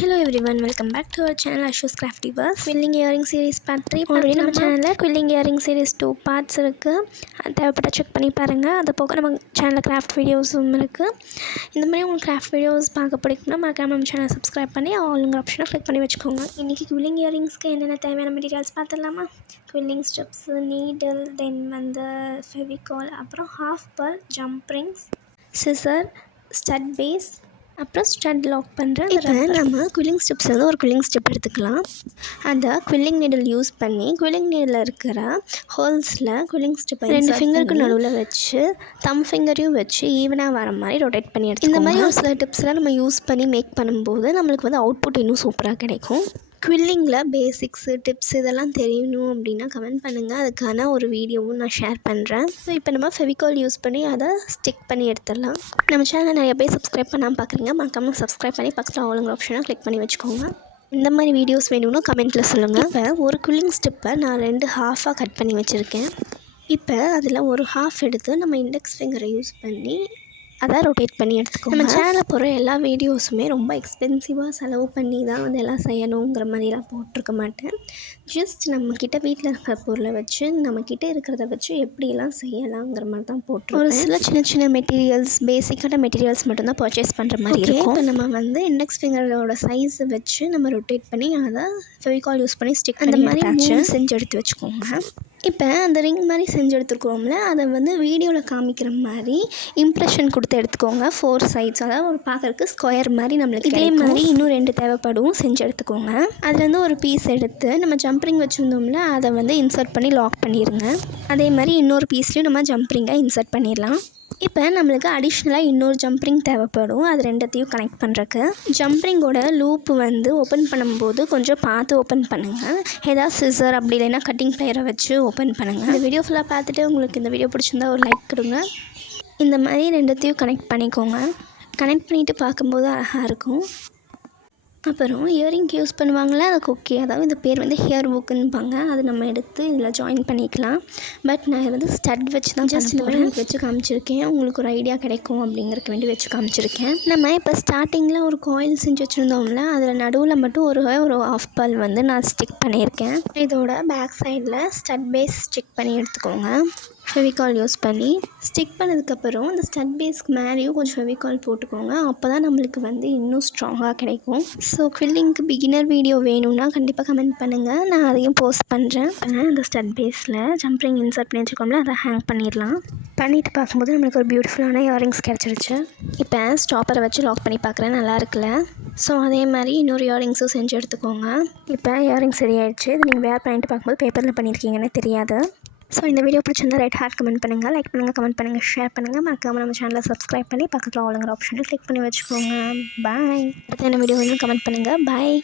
Hello everyone, welcome back to our channel Ashu's Crafty Works. Quilling earring series part 3 already நம்ம சேனலில் quilling earring series 2 parts இருக்குது. தேவைப்பட்ட check பண்ணி பாருங்கள். அது போக நம்ம சேனலில் கிராஃப்ட் வீடியோஸும் இருக்குது. இந்த மாதிரி உங்களுக்கு கிராஃப்ட் வீடியோஸ் பார்க்க பிடிக்கும்னா மறக்காம நம்ம சேனலை சப்ஸ்கிரைப் பண்ணி ஆளுங்கிற ஆப்ஷனை கிளிக் பண்ணி வச்சுக்கோங்க. இன்றைக்கி quilling earringsக்கு என்னென்ன தேவையான மெட்டீரியல்ஸ் பார்த்துடலாமா? quilling strips, needle, தென் வந்து ஃபெவிகால், அப்புறம் half pearl, jump rings, scissor, stud base, அப்புறம் ஸ்டட் லாக் பண்ணுறேன். இப்போ நம்ம குவில்லிங் ஸ்டெப்ஸ் வந்து ஒரு குவில்லிங் ஸ்டெப் எடுத்துக்கலாம். அந்த குவில்லிங் நீடில் யூஸ் பண்ணி குவில்லிங் நீடில் இருக்கிற ஹோல்ஸில் குவில்லிங் ஸ்டெப் 2 ஃபிங்கருக்கு நடுவில் வச்சு தம் ஃபிங்கரையும் வச்சு ஈவனாக வர மாதிரி ரொட்டேட் பண்ணி எடுத்து இந்த மாதிரி ஒரு சில டிப்ஸ்லாம் நம்ம யூஸ் பண்ணி மேக் பண்ணும்போது நம்மளுக்கு வந்து அவுட்புட் இன்னும் சூப்பராக கிடைக்கும். குவில்லிங்கில் பேசிக்ஸு டிப்ஸ் இதெல்லாம் தெரியணும் அப்படின்னா கமெண்ட் பண்ணுங்கள். அதுக்கான ஒரு வீடியோவும் நான் ஷேர் பண்ணுறேன். ஸோ இப்போ நம்ம ஃபெவிகால் யூஸ் பண்ணி அதை ஸ்டிக் பண்ணி எடுத்துடலாம். நம்ம சேனலை நிறைய பேர் சப்ஸ்கிரைப் பண்ணாமல் பார்க்குறீங்க. மறக்காம சப்ஸ்கிரைப் பண்ணி பக்கத்தில் ஆளுங்கிற ஆப்ஷனை கிளிக் பண்ணி வச்சுக்கோங்க. இந்த மாதிரி வீடியோஸ் வேணும்னு கமெண்ட்டில் சொல்லுங்கள். இப்போ ஒரு குவில்லிங் ஸ்டெப்பை நான் 2 ஹாஃபாக கட் பண்ணி வச்சுருக்கேன். இப்போ அதில் ஒரு ஹாஃப் எடுத்து நம்ம இண்டெக்ஸ் ஃபிங்கரை யூஸ் பண்ணி அதை ரொட்டேட் பண்ணி எடுத்துக்கோங்க. நம்ம சேனலில் போகிற எல்லா வீடியோஸுமே ரொம்ப எக்ஸ்பென்சிவாக செலவு பண்ணி தான் வந்து எல்லாம் செய்யணுங்கிற மாதிரிலாம் போட்டிருக்க மாட்டேன். ஜஸ்ட் நம்மக்கிட்ட வீட்டில் இருக்கிற பொருளை வச்சு நம்மக்கிட்ட இருக்கிறத வச்சு எப்படிலாம் செய்யலாங்கிற மாதிரி தான் போட்டிருக்கோம். ஒரு சில சின்ன சின்ன மெட்டீரியல்ஸ் பேசிக்கான மெட்டீரியல்ஸ் மட்டும்தான் பர்ச்சேஸ் பண்ணுற மாதிரி இருக்கும். இப்போ நம்ம வந்து இண்டெக்ஸ் ஃபிங்கரோட சைஸை வச்சு நம்ம ரொட்டேட் பண்ணி அதை ஃபெவிகால் யூஸ் பண்ணி ஸ்டிக் அந்த மாதிரி செஞ்சு எடுத்து வச்சுக்கோங்க. இப்போ அந்த ரிங் மாதிரி செஞ்சு எடுத்துருக்கோம்ல, அதை வந்து வீடியோவில் காமிக்கிற மாதிரி இம்ப்ரெஷன் கொடுத்து எடுத்துக்கோங்க. 4 சைட்ஸ், அதாவது ஒரு பார்க்குறதுக்கு ஸ்கொயர் மாதிரி நம்மளுக்கு இதே மாதிரி இன்னும் 2 தேவைப்படும் செஞ்சு எடுத்துக்கோங்க. அதுலேருந்து ஒரு பீஸ் எடுத்து நம்ம ஜம்ப்ரிங் வச்சுருந்தோம்ல அதை வந்து இன்சர்ட் பண்ணி லாக் பண்ணிடுங்க. அதே மாதிரி இன்னொரு பீஸ்லையும் நம்ம ஜம்ப்ரிங்கை இன்சர்ட் பண்ணிடலாம். இப்போ நம்மளுக்கு அடிஷ்னலாக இன்னொரு ஜம்ப்ரிங் தேவைப்படும். அது 2த்தையும் கனெக்ட் பண்ணுறக்கு ஜம்ப்ரிங்கோட லூப்பு வந்து ஓப்பன் பண்ணும்போது கொஞ்சம் பார்த்து ஓப்பன் பண்ணுங்கள். ஏதாவது சிசர் அப்படி இல்லைன்னா கட்டிங் ப்ளையரை வச்சு ஓப்பன் பண்ணுங்கள். இந்த வீடியோ ஃபுல்லாக பார்த்துட்டு உங்களுக்கு இந்த வீடியோ பிடிச்சிருந்தா ஒரு லைக் கொடுங்க. இந்த மாதிரி 2த்தையும் கனெக்ட் பண்ணிக்கோங்க. கனெக்ட் பண்ணிவிட்டு பார்க்கும்போது அழகாக இருக்கும். அப்புறம் இயரிங்க்கு யூஸ் பண்ணுவாங்களே அது கொக்கி, அதாவது இந்த பேர் வந்து ஹியர் புக்குன்னுபாங்க. அது நம்ம எடுத்து இதில் ஜாயின் பண்ணிக்கலாம். பட் நான் வந்து ஸ்டட் வச்சு தான் ஜஸ்ட் இந்த மாதிரி வச்சு காமிச்சிருக்கேன். உங்களுக்கு ஒரு ஐடியா கிடைக்கும் அப்படிங்கிறதுக்கு வேண்டி வச்சு காமிச்சிருக்கேன். நம்ம இப்போ ஸ்டார்டிங்கில் ஒரு காயில் செஞ்சு வச்சுருந்தோம்ல, அதில் நடுவில் மட்டும் ஒரு half pearl வந்து நான் ஸ்டிக் பண்ணியிருக்கேன். இதோட பேக் சைடில் ஸ்டட் பேஸ் ஸ்டிக் பண்ணி எடுத்துக்கோங்க. ஃபெவிகால் யூஸ் பண்ணி ஸ்டிக் பண்ணதுக்கப்புறம் இந்த ஸ்டட் பேஸ்க்கு மேலேயும் கொஞ்சம் ஃபெவிகால் போட்டுக்கோங்க. அப்போ தான் நம்மளுக்கு வந்து இன்னும் ஸ்ட்ராங்காக கிடைக்கும். ஸோ குவில்லிங்க்கு பிகினர் வீடியோ வேணும்னா கண்டிப்பாக கமெண்ட் பண்ணுங்கள், நான் அதையும் போஸ்ட் பண்ணுறேன். இந்த ஸ்டட் பேஸில் ஜம்ப்ரிங் இன்சர்ட் பண்ணி வச்சுக்கோம்ல, அதை ஹேங் பண்ணிடலாம். பண்ணிவிட்டு பார்க்கும்போது நம்மளுக்கு ஒரு பியூட்டிஃபுல்லான இயரிங்ஸ் கிடச்சிருச்சு. இப்போ ஸ்டாப்பரை வச்சு லாக் பண்ணி பார்க்குறேன், நல்லா இருக்குல்ல? ஸோ அதே மாதிரி இன்னொரு இயரிங்ஸும் செஞ்சு எடுத்துக்கோங்க. இப்போ இயரிங்ஸ் ரெடி ஆகிடுச்சு. இது நீங்கள் வேர் பண்ணிட்டு பார்க்கும்போது பேப்பரில் பண்ணியிருக்கீங்கன்னு தெரியாது. ஸோ இந்த வீடியோ பிடிச்சிருந்தா ரைட் ஹார்ட் கமெண்ட் பண்ணுங்கள், லைக் பண்ணுங்கள், கமெண்ட் பண்ணுங்கள், ஷேர் பண்ணுங்கள். மறக்காம நம்ம சேனலை சப்ஸ்கிரைப் பண்ணி பக்கத்தில் ஆளுங்கிற ஆப்ஷனை கிளிக் பண்ணி வச்சுக்கோங்க. பாய். அடுத்த என்ன வீடியோ வேணும் கமெண்ட் பண்ணுங்கள். பாய்.